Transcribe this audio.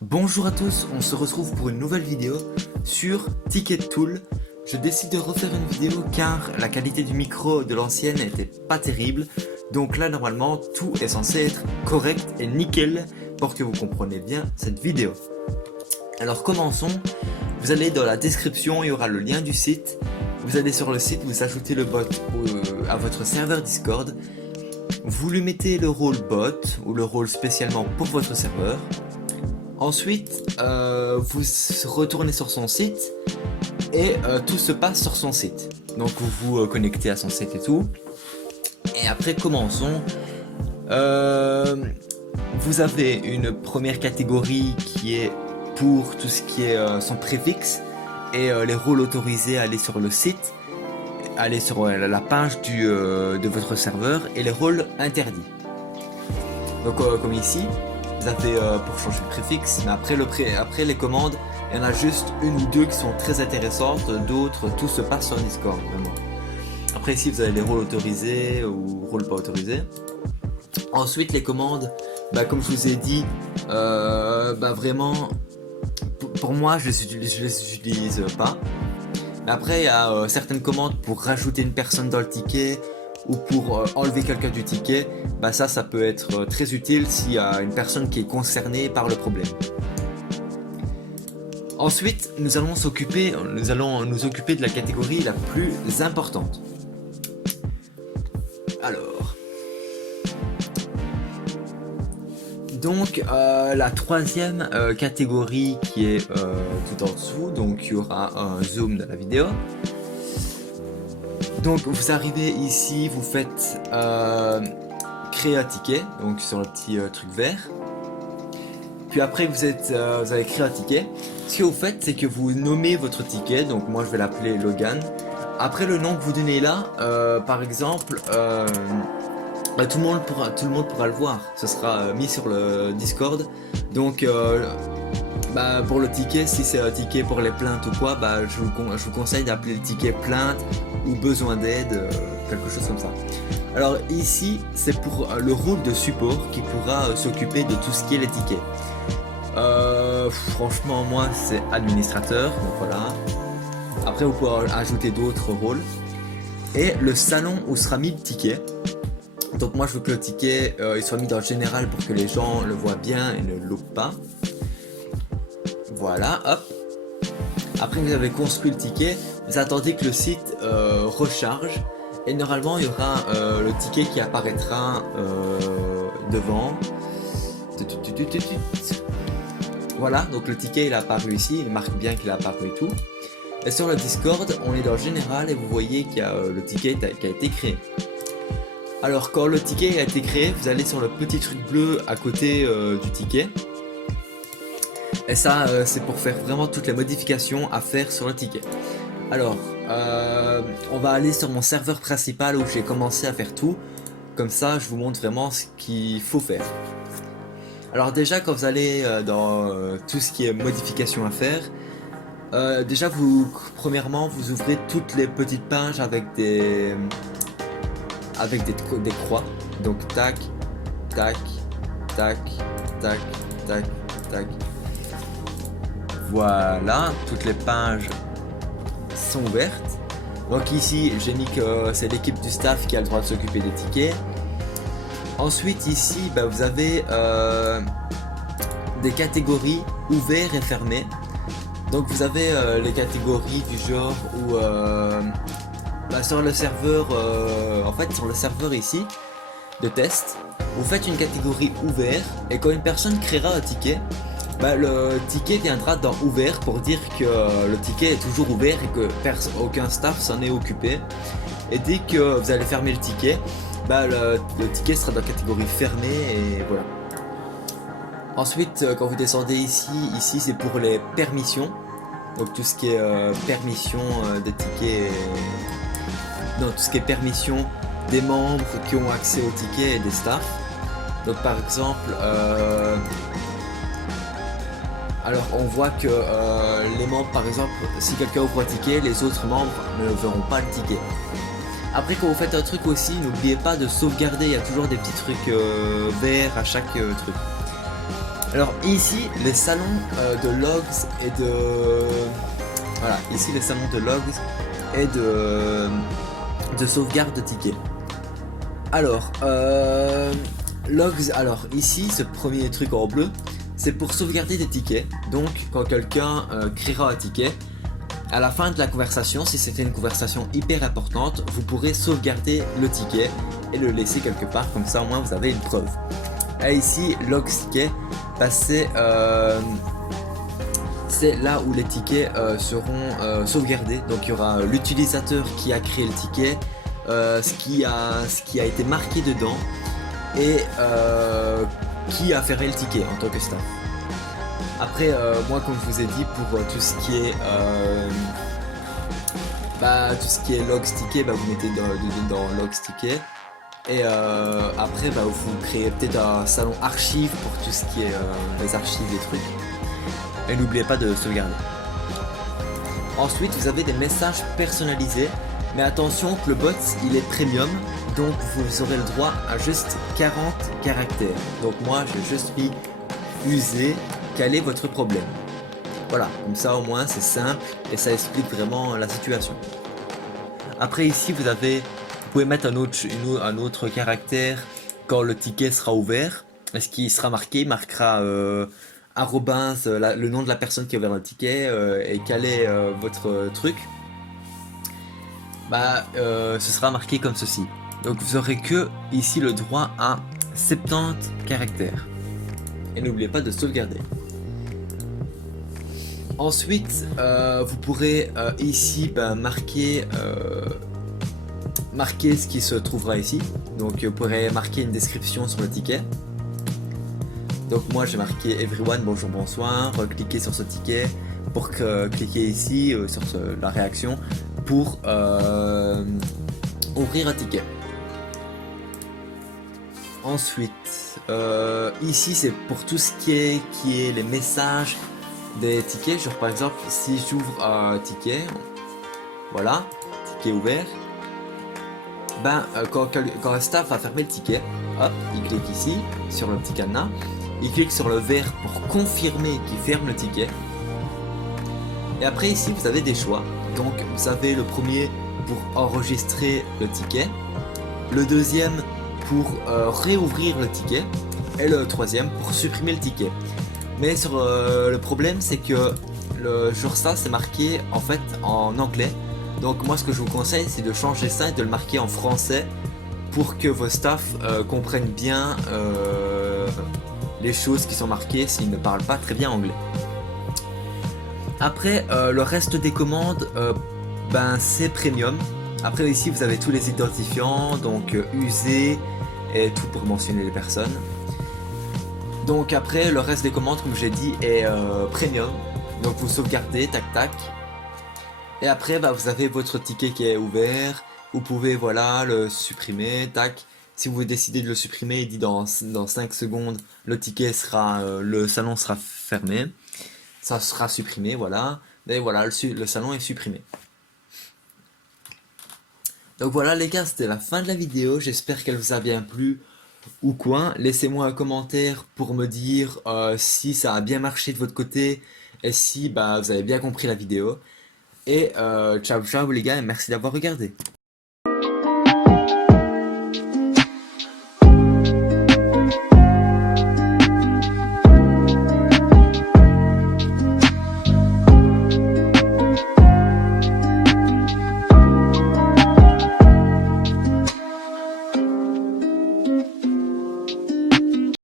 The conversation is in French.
Bonjour à tous, on se retrouve pour une nouvelle vidéo sur TicketTool. Je décide de refaire une vidéo car la qualité du micro de l'ancienne n'était pas terrible. Donc là normalement tout est censé être correct et nickel pour que vous compreniez bien cette vidéo. Alors commençons, vous allez dans la description, il y aura le lien du site. Vous allez sur le site, vous ajoutez le bot à votre serveur Discord. Vous lui mettez le rôle bot ou le rôle spécialement pour votre serveur. Ensuite, vous retournez sur son site et tout se passe sur son site. Donc vous vous connectez à son site et tout. Et après commençons. Vous avez une première catégorie qui est pour tout ce qui est son préfixe et les rôles autorisés à aller sur le site, aller sur la page de votre serveur et les rôles interdits. Donc comme ici. Vous avez pour changer le préfixe, mais après les commandes, il y en a juste une ou deux qui sont très intéressantes, d'autres, tout se passe sur Discord vraiment. Après ici vous avez les rôles autorisés ou rôles pas autorisés. Ensuite les commandes, comme je vous ai dit, vraiment, pour moi je les utilise pas. Mais après il y a certaines commandes pour rajouter une personne dans le ticket, ou pour enlever quelqu'un du ticket, ça peut être très utile s'il y a une personne qui est concernée par le problème. Ensuite, nous allons nous occuper de la catégorie la plus importante. Alors, donc la troisième catégorie qui est tout en dessous, donc il y aura un zoom de la vidéo. Donc vous arrivez ici, vous faites créer un ticket, donc sur le petit truc vert. Puis après vous allez créer un ticket. Ce que vous faites, c'est que vous nommez votre ticket, donc moi je vais l'appeler Logan. Après le nom que vous donnez là, par exemple, tout le monde pourra le voir. Ce sera mis sur le Discord. Donc pour le ticket, si c'est un ticket pour les plaintes ou quoi, je vous conseille d'appeler le ticket plainte ou besoin d'aide, quelque chose comme ça. Alors ici, c'est pour le rôle de support qui pourra s'occuper de tout ce qui est les tickets. Franchement, moi c'est administrateur, donc voilà. Après vous pouvez ajouter d'autres rôles. Et le salon où sera mis le ticket. Donc moi je veux que le ticket il soit mis dans le général pour que les gens le voient bien et ne loupent pas. Voilà, hop. Après que vous avez construit le ticket, vous attendez que le site recharge. Et normalement il y aura le ticket qui apparaîtra devant. Voilà, donc le ticket il est apparu ici, il marque bien qu'il est apparu et tout. Et sur le Discord, on est dans le général et vous voyez qu'il y a le ticket qui a été créé. Alors quand le ticket a été créé, vous allez sur le petit truc bleu à côté du ticket. Et ça c'est pour faire vraiment toutes les modifications à faire sur le ticket. Alors on va aller sur mon serveur principal où j'ai commencé à faire tout. Comme ça je vous montre vraiment ce qu'il faut faire. Alors déjà quand vous allez dans tout ce qui est modification à faire, déjà premièrement vous ouvrez toutes les petites pages avec des croix. Donc tac, tac, tac, tac, tac, tac. Voilà, toutes les pages sont ouvertes. Donc ici j'ai mis que c'est l'équipe du staff qui a le droit de s'occuper des tickets. Ensuite ici vous avez des catégories ouvertes et fermées. Donc vous avez les catégories du genre où sur le serveur, en fait sur le serveur ici de test, vous faites une catégorie ouvert et quand une personne créera un ticket, le ticket viendra dans ouvert pour dire que le ticket est toujours ouvert et que aucun staff s'en est occupé. Et dès que vous allez fermer le ticket, le ticket sera dans la catégorie fermée et voilà. Ensuite quand vous descendez ici c'est pour les permissions. Donc tout ce qui est permission des tickets, tout ce qui est permission des membres qui ont accès au ticket et des staffs. Donc par exemple, alors on voit que les membres, par exemple, si quelqu'un ouvre un ticket, les autres membres ne verront pas le ticket. Après quand vous faites un truc aussi, n'oubliez pas de sauvegarder, il y a toujours des petits trucs verts à chaque truc. Alors ici les salons de logs et de... Voilà, ici les salons de logs et de sauvegarde de tickets. Alors, logs, alors ici ce premier truc en bleu, c'est pour sauvegarder des tickets. Donc quand quelqu'un créera un ticket, à la fin de la conversation, si c'était une conversation hyper importante, vous pourrez sauvegarder le ticket et le laisser quelque part, comme ça au moins vous avez une preuve. Et ici, log ticket, bah, c'est là où les tickets seront sauvegardés. Donc il y aura l'utilisateur qui a créé le ticket, ce qui a été marqué dedans et qui a fermé le ticket en tant que staff. Après, moi, comme je vous ai dit, pour tout ce qui est logs ticket, bah, vous mettez dans logs ticket. Et après, bah, vous créez peut-être un salon archive pour tout ce qui est les archives des trucs. Et n'oubliez pas de sauvegarder. Ensuite, vous avez des messages personnalisés. Mais attention que le bot, il est premium. Donc, vous aurez le droit à juste 40 caractères. Donc moi, j'ai juste mis user. Quel est votre problème? Voilà, comme ça au moins c'est simple et ça explique vraiment la situation. Après ici vous pouvez mettre un autre caractère quand le ticket sera ouvert. Et ce qui sera marqué, il marquera arrobase, le nom de la personne qui a ouvert le ticket et quel est votre truc. Bah ce sera marqué comme ceci. Donc vous aurez que ici le droit à 70 caractères. Et n'oubliez pas de sauvegarder. Ensuite, vous pourrez ici marquer ce qui se trouvera ici. Donc vous pourrez marquer une description sur le ticket. Donc moi j'ai marqué everyone, bonjour, bonsoir, cliquez sur ce ticket pour cliquer ici sur la réaction pour ouvrir un ticket. Ensuite, ici c'est pour tout ce qui est les messages des tickets, genre par exemple si j'ouvre un ticket, voilà, ticket ouvert, ben quand un staff a fermé le ticket, hop, il clique ici sur le petit cadenas, il clique sur le vert pour confirmer qu'il ferme le ticket, et après ici vous avez des choix. Donc vous avez le premier pour enregistrer le ticket, le deuxième pour réouvrir le ticket, et le troisième pour supprimer le ticket. Mais sur le problème c'est que le jour ça c'est marqué en fait en anglais. Donc moi ce que je vous conseille c'est de changer ça et de le marquer en français pour que vos staffs comprennent bien les choses qui sont marquées s'ils ne parlent pas très bien anglais. Après le reste des commandes ben c'est premium. Après ici vous avez tous les identifiants, donc user et tout pour mentionner les personnes. Donc après le reste des commandes comme j'ai dit est premium. Donc vous sauvegardez, tac tac. Et après bah, vous avez votre ticket qui est ouvert. Vous pouvez voilà le supprimer, tac. Si vous décidez de le supprimer, il dit dans 5 secondes le ticket sera, le salon sera fermé. Ça sera supprimé, voilà. Et voilà, le salon est supprimé. Donc voilà les gars, c'était la fin de la vidéo. J'espère qu'elle vous a bien plu ou quoi. Laissez-moi un commentaire pour me dire si ça a bien marché de votre côté et si bah, vous avez bien compris la vidéo. Et ciao ciao les gars et merci d'avoir regardé.